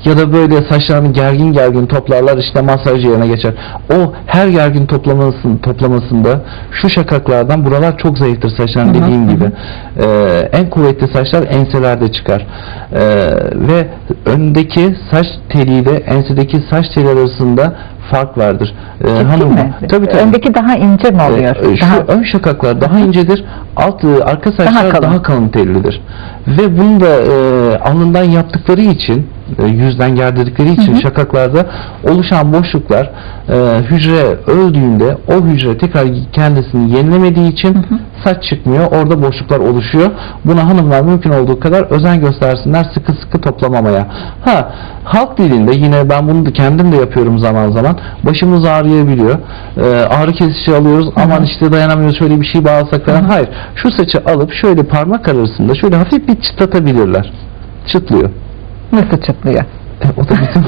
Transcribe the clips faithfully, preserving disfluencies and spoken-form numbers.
ya da böyle saçlarını gergin gergin toplarlar, işte masaj yerine geçer. O her gergin toplamasın, toplamasında şu şakaklardan, buralar çok zayıftır saçların, dediğim gibi. Ee, en kuvvetli saçlar enselerde çıkar. Ee, ve öndeki saç teliyle ensedeki saç teli arasında fark vardır. Ee, hanım, tabii, tabii. Öndeki daha ince mi oluyor? Ee, şu daha... ön şakaklar daha incedir. Alt arka saçlar daha kalın, daha kalın tellidir. Ve bunu da e, alnından yaptıkları için, e, yüzden gerdirdikleri için, hı hı, şakaklarda oluşan boşluklar, e, hücre öldüğünde o hücre tekrar kendisini yenilemediği için, hı hı, saç çıkmıyor. Orada boşluklar oluşuyor. Buna hanımlar mümkün olduğu kadar özen göstersinler, sıkı sıkı toplamamaya. Ha, halk dilinde yine ben bunu da kendim de yapıyorum zaman zaman. Başımız ağrıyabiliyor. E, ağrı kesici alıyoruz. Hı hı. Aman işte dayanamıyoruz, şöyle bir şey bağlasak falan. Hı hı. Hayır. Şu saçı alıp şöyle parmak arasında şöyle hafif bir çıtlatabilirler. Çıtlıyor. Nasıl çıtlıyor? E, o da bizim...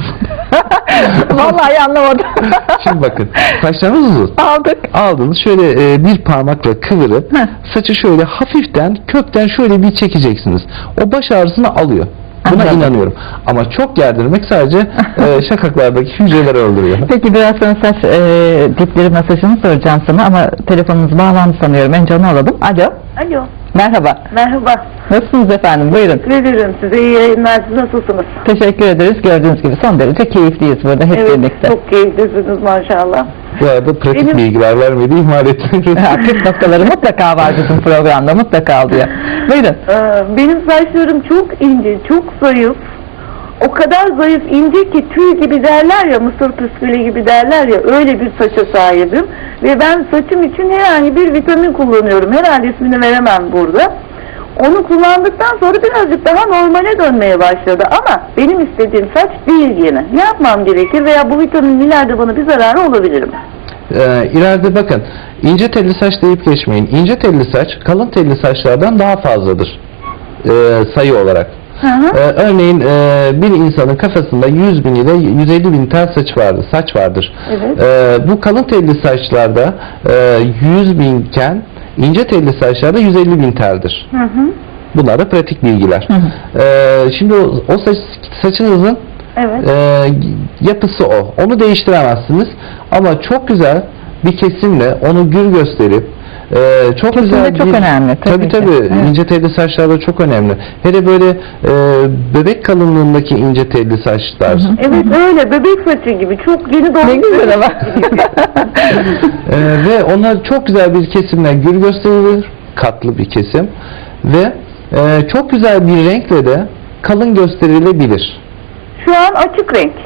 Vallahi anlamadım. Şimdi bakın. Saçlarınız uzun. Aldık. Aldınız. Şöyle e, bir parmakla kıvırıp, heh, saçı şöyle hafiften kökten şöyle bir çekeceksiniz. O baş ağrısını alıyor. Buna anladım, inanıyorum. Ama çok gerdirmek sadece e, şakaklardaki hücreleri öldürüyor. Peki biraz sonra saç e, dipleri masajını soracağım sana ama telefonunuz bağlandı sanıyorum. Önce onu alalım. Alo. Alo. Merhaba. Merhaba. Nasılsınız efendim? Buyurun. Teşekkür ederim. Size iyi yayınlar. Siz nasılsınız? Teşekkür ederiz. Gördüğünüz gibi son derece keyifliyiz burada hep evet, birlikte. Çok keyiflisiniz maşallah. Bu arada pratik Benim... bilgiler vermedi, ihmal etmiyoruz. Püf noktaları mutlaka var bizim programda. Mutlaka oluyor. Buyurun. Ee, benim saçlarım çok ince, çok zayıf. O kadar zayıf, ince ki tüy gibi derler ya, mısır püskülü gibi derler ya, öyle bir saça sahibim. Ve ben saçım için herhangi bir vitamin kullanıyorum. Herhalde ismini veremem burada. Onu kullandıktan sonra birazcık daha normale dönmeye başladı. Ama benim istediğim saç değil yine. Ne yapmam gerekir veya bu vitaminin ileride bana bir zararı olabilir mi? Ee, ileride bakın, ince telli saç deyip geçmeyin. İnce telli saç kalın telli saçlardan daha fazladır ee, sayı olarak. Hı hı. Ee, örneğin e, bir insanın kafasında yüz bin ile yüz elli bin tel saç vardır, saç vardır. Evet. Ee, bu kalın telli saçlarda e, yüz binken ince telli saçlarda yüz elli bin teldir. Hı hı. Bunlar da pratik bilgiler. Hı hı. Ee, şimdi o, o saç, saçınızın, evet, e, yapısı o. Onu değiştiremezsiniz. Ama çok güzel bir kesimle onu gür gösterip, Ee, çok Kesinlikle güzel bir, çok önemli. Tabii tabii. Evet. İnce telli saçlarda çok önemli. Hele böyle e, bebek kalınlığındaki ince telli saçlar. Hı hı. Evet öyle. Bebek saçı gibi. Çok yeni doğmuş. Ne güzel ama. ee, ve ona çok güzel bir kesimle gür gösterilir. Katlı bir kesim. Ve e, çok güzel bir renkle de kalın gösterilebilir. Şu an açık renk.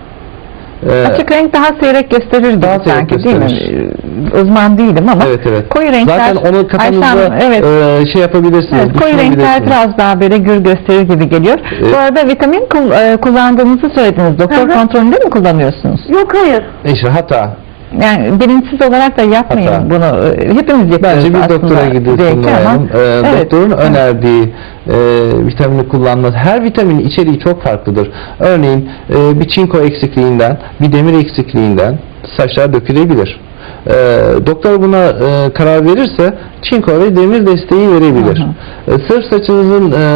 Ee, Açık renk daha seyrek gösterir gibi daha sanki gösterir, değil mi? Uzman değilim ama evet, evet, koyu renkler zaten onu kafanızda Ayşem, evet, e, şey yapabilirsiniz. Evet, koyu renkler biraz daha böyle gür gösterir gibi geliyor. Evet. Bu arada vitamin kul e, kullandığınızı söylediniz. Doktor Hı-hı. kontrolünde mi kullanıyorsunuz? Yok, hayır. İşte hata. Yani bilinçsiz olarak da yapmayın hata. Bunu. Hepimiz yapıyoruz. Bence bir doktora gidiyorsun. Ee, evet. Doktorun evet. önerdiği e, vitamini kullanması. Her vitaminin içeriği çok farklıdır. Örneğin e, bir çinko eksikliğinden, bir demir eksikliğinden saçlar dökülebilir. E, doktor buna e, karar verirse çinko ve demir desteği verebilir. Hı hı. E, sırf saçınızın e,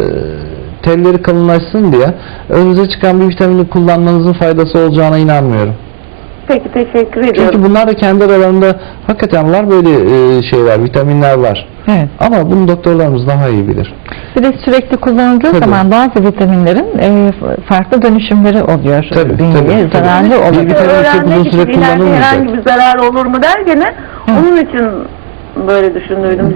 telleri kalınlaşsın diye önünüze çıkan bir vitamini kullanmanızın faydası olacağına inanmıyorum. Peki, teşekkür ediyorum. Çünkü bunlar da kendi aralarında hakikaten var böyle e, şeyler, vitaminler var. Evet. Ama bunu doktorlarımız daha iyi bilir. Bir de sürekli kullanıldığı tabii. zaman bazı vitaminlerin e, farklı dönüşümleri oluyor. Tabii, Bünyeye tabii, zararlı tabii. oluyor. Bir vitamin çok uzun süre kullanılmayacak. Herhangi bir zarar olur mu derken onun için böyle düşündüydüm.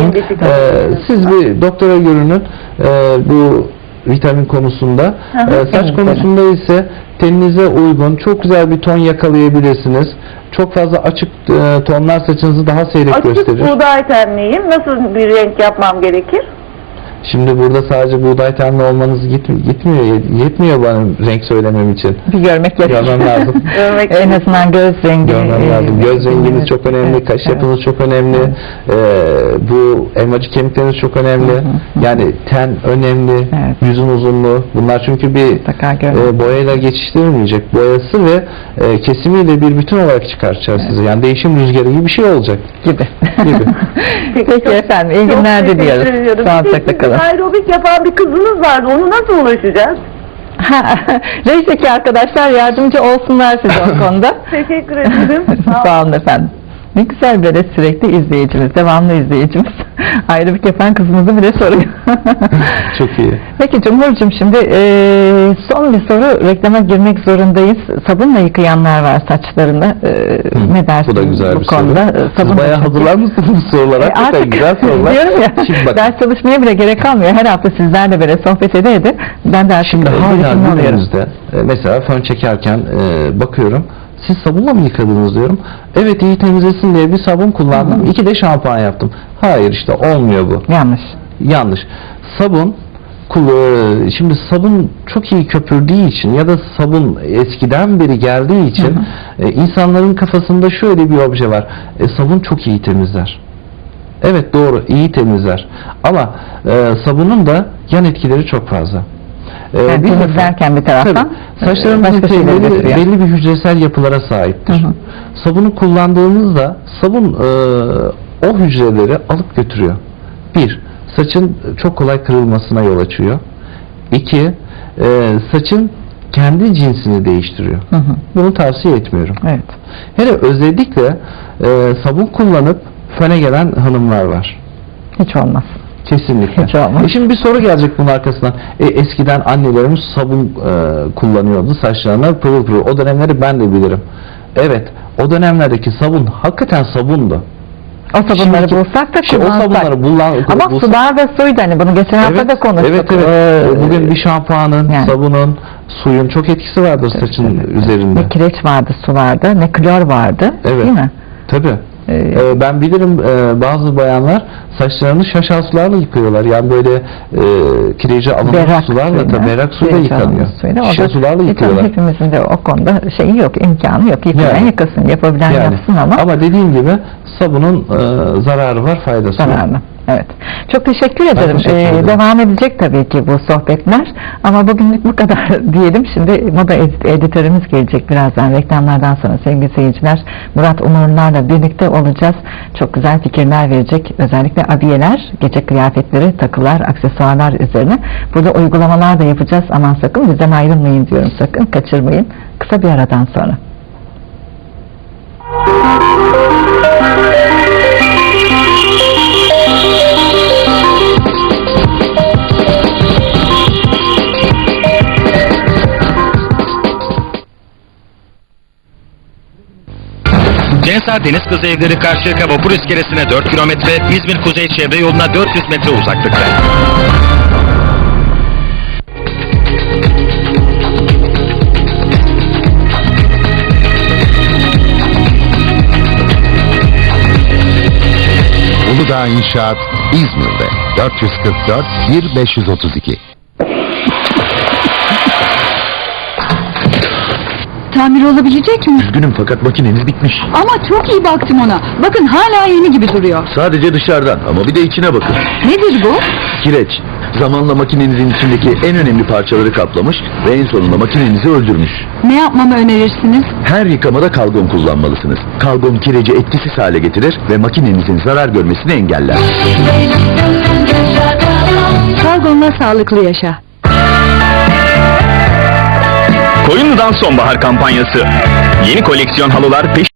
Ee, siz bir doktora görünün e, bu vitamin konusunda. Hı hı, ee, saç konusunda ise teninize uygun, çok güzel bir ton yakalayabilirsiniz. Çok fazla açık e, tonlar saçınızı daha seyrek açık gösterir. Açık buğday tenliyim. Nasıl bir renk yapmam gerekir? Şimdi burada sadece buğday tenli olmanız gitmiyor, yetmiyor bana renk söylemem için. Bir görmek Görmem lazım. Görmek en azından göz rengi. Görmem lazım. Göz renginiz evet. çok önemli, evet. kaş evet. yapınız çok önemli. Evet. Ee, bu elmacık kemikleriniz çok önemli. Hı hı. Yani ten önemli, evet. yüzün uzunluğu. Bunlar çünkü bir e, boyayla geçiştirilmeyecek. Boyası ve e, kesimiyle bir bütün olarak çıkartacağız evet. size. Yani değişim rüzgarı gibi bir şey olacak. Gibi. gibi. Peki, Peki efendim, iyi günler diliyoruz. Sağlıcakla kalın. Aerobik yapan bir kızınız vardı. Onu nasıl ulaşacağız? Reis'teki arkadaşlar yardımcı olsunlar size o konuda. Teşekkür ederim. Sağ olun efendim. Ne güzel böyle sürekli izleyicimiz, devamlı izleyicimiz. Ayrılık yapan kızımızı bile soruyor. Çok iyi. Peki Cumhurcuğum, şimdi e, son bir soru, reklama girmek zorundayız. Sabunla yıkayanlar var saçlarını. E, ne dersin Bu da güzel bu bir konuda? soru. Sabun Siz bayağı hazırlar mısınız bu sorulara? E, Hakikaten artık güzel sorular. diyorum ya, Şimdi bakın. ders çalışmaya bile gerek kalmıyor. Her hafta sizlerle böyle sohbet ede ede ben de artık Şimdi hala birikimli oluyorum. günümüzde e, mesela fön çekerken e, bakıyorum. Siz sabunla mı yıkadınız diyorum. Evet, iyi temizlesin diye bir sabun kullandım. Hı hı. İki de şampuan yaptım. Hayır, işte olmuyor bu. Yanlış. Yanlış. Sabun kul- şimdi sabun çok iyi köpürdüğü için ya da sabun eskiden beri geldiği için Hı e, insanların kafasında şöyle bir obje var. E, sabun çok iyi temizler. Evet, doğru, iyi temizler. Ama e, sabunun da yan etkileri çok fazla. E, Yani bir defa- temizlerken bir taraftan Tabii, saçlarımızın başka şeyleri telleri götürüyor. belli bir hücresel yapılara sahiptir. Hı hı. Sabunu kullandığımızda sabun e, o hücreleri alıp götürüyor. Bir, saçın çok kolay kırılmasına yol açıyor. İki, e, saçın kendi cinsini değiştiriyor. Hı hı. Bunu tavsiye etmiyorum. Evet. Hele özellikle e, sabun kullanıp föne gelen hanımlar var. Hiç olmaz. Kesinlikle. Hiç olmaz. E şimdi bir soru gelecek bunun arkasından. E, eskiden annelerimiz sabun e, kullanıyordu saçlarına pırıl pırıl. O dönemleri ben de bilirim. Evet, o dönemlerdeki sabun hakikaten sabundu. O sabunları Şimdiki- bulsak da Şey, o kullansak. sabunları bulan, Ama bulsak- sular ve suydu, hani bunu geçen hafta da konuştuk. Evet, evet. Ee, Bugün bir şampuanın, yani. sabunun, suyun çok etkisi vardır saçın üzerinde. Ne kireç vardı sularda, ne klor vardı, Evet. değil mi? Tabii. Ee, Ee, ben bilirim e, bazı bayanlar saçlarını şaşal sularla yıkıyorlar. Yani böyle e, kireci alınmış berrak sularla, suyla, tabii berrak suyla kireç yıkanıyor. alınmış suyla. O Şişe da- sularla e, yıkıyorlar. tabii hepimizin de o konuda şeyi yok, imkanı yok. Yıkayan Yani. yıkasın, yapabilen Yani. yapsın ama, Ama dediğim gibi sabunun e, zararı var, faydası var. zararlı. Evet. Çok teşekkür ederim. teşekkür Ee, ederim. devam edecek tabii ki bu sohbetler. Ama bugünlük bu kadar diyelim. Şimdi moda ed- editörümüz gelecek birazdan. Reklamlardan sonra sevgili seyirciler, Murat Umurlar'la birlikte olacağız. Çok güzel fikirler verecek. Özellikle abiyeler, gece kıyafetleri, takılar, aksesuarlar üzerine. Burada uygulamalar da yapacağız. Aman sakın bizden ayrılmayın diyorum, sakın kaçırmayın. Kısa bir aradan sonra. Censar Deniz Kızı Evleri Karşıyaka Vapur İskelesi'ne dört kilometre, İzmir Kuzey Çevre Yolu'na dört yüz metre uzaklıkta. Uludağ İnşaat İzmir'de dört yüz kırk dört bir beş yüz otuz iki. Tamir olabilecek mi? Üzgünüm fakat makineniz bitmiş. Ama çok iyi baktım ona. Bakın hala yeni gibi duruyor. Sadece dışarıdan ama bir de içine bakın. Nedir bu? Kireç. Zamanla makinenizin içindeki en önemli parçaları kaplamış ve en sonunda makinenizi öldürmüş. Ne yapmamı önerirsiniz? Her yıkamada kalgon kullanmalısınız. Kalgon kireci etkisiz hale getirir ve makinenizin zarar görmesini engeller. Kalgonla sağlıklı yaşa. Koyunlu'dan sonbahar kampanyası. Yeni koleksiyon halılar peş